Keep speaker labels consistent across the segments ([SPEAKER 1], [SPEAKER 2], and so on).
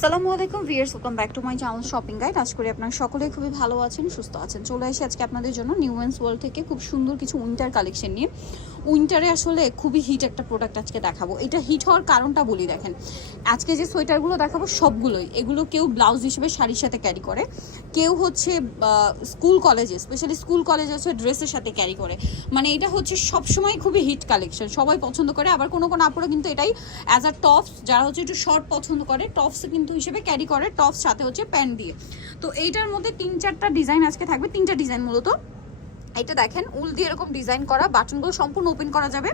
[SPEAKER 1] আসসালামু আলাইকুম viewers welcome back to my channel shopping guide আজ করি আপনারা সকলেই খুবই ভালো আছেন, সুস্থ আছেন। চলে আসি আজকে আপনাদের জন্য নিউ ওয়েন্স ওয়ার্ল্ড থেকে খুব সুন্দর কিছু উইন্টার কালেকশন নিয়ে। উইন্টারে আসলে খুবই হিট একটা প্রোডাক্ট আজকে দেখাবো। এটা হিট হওয়ার কারণটা বলি দেখেন। আজকে যে সোয়েটারগুলো দেখাবো সবগুলোই, এগুলো কেউ ব্লাউজ হিসেবে শাড়ির সাথে ক্যারি করে, কেউ হচ্ছে স্কুল কলেজে স্পেশালি স্কুল কলেজে হচ্ছে ড্রেসের সাথে ক্যারি করে। মানে এটা হচ্ছে সবসময় খুবই হিট কালেকশন সবাই পছন্দ করে, আবার কোনো কোনো আপুরা কিন্তু এটাই অ্যাজ আ টপস যারা হচ্ছে একটু শর্ট পছন্দ করে টপস কিন্তু হিসেবে ক্যারি করে টপস সাথে হচ্ছে প্যান্ট দিয়ে। তো এইটার মধ্যে তিন চারটা ডিজাইন আজকে থাকবে, তিনটা ডিজাইন মূলত। এটা দেখেন, উল দিয়ে এরকম ডিজাইন করা বাটনগুলো সম্পূর্ণ ওপেন করা যাবে।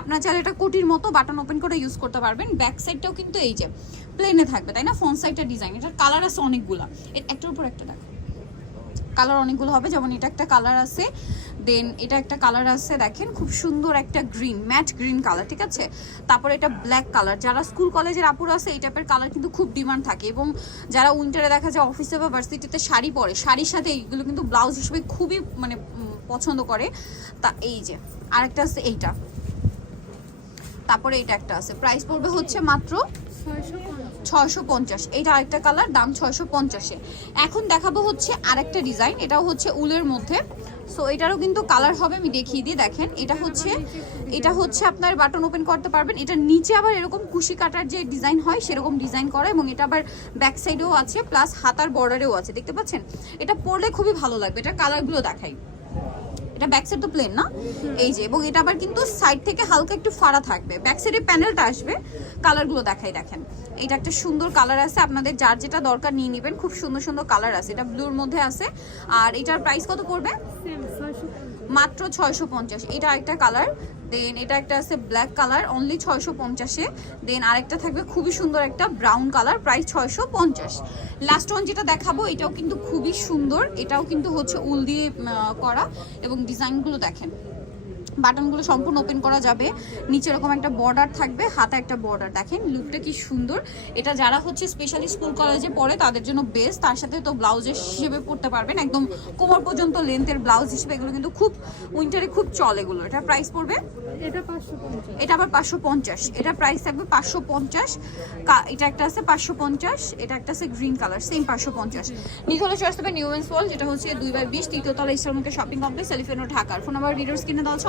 [SPEAKER 1] আপনার চাইলে এটা কোটির মতো বাটন ওপেন করে ইউজ করতে পারবেন। ব্যাক সাইডটাও কিন্তু এই যে প্লেনে থাকবে, তাই না? ফ্রন্ট সাইডটা ডিজাইন এটার কালার আছে অনেকগুলা। এর একটার উপর একটা দেখো। কালার অনেকগুলো হবে, যেমন এটা একটা কালার আছে দেন এটা একটা কালার আছে, দেখেন, খুব সুন্দর একটা গ্রিন ম্যাট গ্রিন কালার ঠিক আছে? তারপর এটা ব্ল্যাক কালার যারা স্কুল কলেজের আপুরা আছে, এই টাইপের কালার কিন্তু খুব ডিমান্ড থাকে, এবং যারা উইন্টারে দেখা যায় অফিসে বা ভার্সিটিতে শাড়ি পরে, শাড়ির সাথে এইগুলো কিন্তু ব্লাউজ হিসেবে খুবই মানে পছন্দ করে। তা এই যে, আরেকটা আছে এইটা। তারপরে এটা একটা আছে প্রাইস পড়বে হচ্ছে মাত্র ছয়শো পঞ্চাশ। এইটা আরেকটা কালার দাম ছয়শো পঞ্চাশে। এখন দেখাবো হচ্ছে আরেকটা ডিজাইন এটাও হচ্ছে উলের মধ্যে। সো এটারও কিন্তু কালার হবে, আমি দেখিয়ে দিই, দেখেন। এটা হচ্ছে এটা হচ্ছে আপনার বাটন ওপেন করতে পারবেন। এটা নিচে আবার এরকম কুশি কাটার যে ডিজাইন হয়, সেরকম ডিজাইন করা, এবং এটা আবার ব্যাক সাইডেও আছে প্লাস হাতার বর্ডারেও আছে। দেখতে পাচ্ছেন? এটা পরলে খুবই ভালো লাগবে এটা কালারগুলো দেখাই। এটা ব্যাক সাইড তো প্লেন না? এই যে, এবং এটা আবার কিন্তু সাইড থেকে হালকা একটু ফাড়া থাকবে। ব্যাক সাইডে প্যানেলটা আসবে কালারগুলো দেখাই দেখেন। এটা একটা সুন্দর কালার আছে, আপনাদের যার যেটা দরকার নিয়ে নেবেন। খুব সুন্দর সুন্দর কালার আছে, এটা ব্লুর মধ্যে আছে। আর এটার প্রাইস কত পড়বে? মাত্র ছয়শো পঞ্চাশ। এটা একটা কালার দেন এটা একটা আছে ব্ল্যাক কালার অনলি ছয়শো পঞ্চাশে। দেন আরেকটা থাকবে খুবই সুন্দর একটা ব্রাউন কালার প্রায় ছয়শো পঞ্চাশ। লাস্ট ওয়ান যেটা দেখাবো, এটাও কিন্তু খুবই সুন্দর। এটাও কিন্তু হচ্ছে উল দিয়ে করা এবং ডিজাইনগুলো দেখেন। বাটনগুলো সম্পূর্ণ ওপেন করা যাবে। নিচে এরকম একটা বর্ডার থাকবে হাতে একটা বর্ডার দেখেন লুকটা কি সুন্দর। এটা যারা হচ্ছে স্পেশালি স্কুল কলেজে পড়ে তাদের জন্য বেস্ট তার সাথে তো ব্লাউজের হিসেবে পড়তে পারবেন। একদম কোমর পর্যন্ত লেন্থের ব্লাউজ হিসেবে এগুলো কিন্তু খুব উইন্টারে খুব চলে এগুলো। এটা প্রাইস পড়বে?
[SPEAKER 2] এটা পাঁচশো পঞ্চাশ।
[SPEAKER 1] এটা আবার পাঁচশো পঞ্চাশ। এটা প্রাইস থাকবে পাঁচশো পঞ্চাশ। এটা একটা আছে পাঁচশো পঞ্চাশ। এটা একটা আছে গ্রিন কালার সেম পাঁচশো পঞ্চাশ। নিতে হলে চলে আসতে হবে নিউমেন্স ওয়াল যেটা হচ্ছে দুই বাই বিশ তৃতীয়তলা ইসলামকে শপিং কমপ্লেক্স এলিফেন্ট ঢাকার ফোন নাম্বার ভিডিওস কিনে দেওয়া হচ্ছে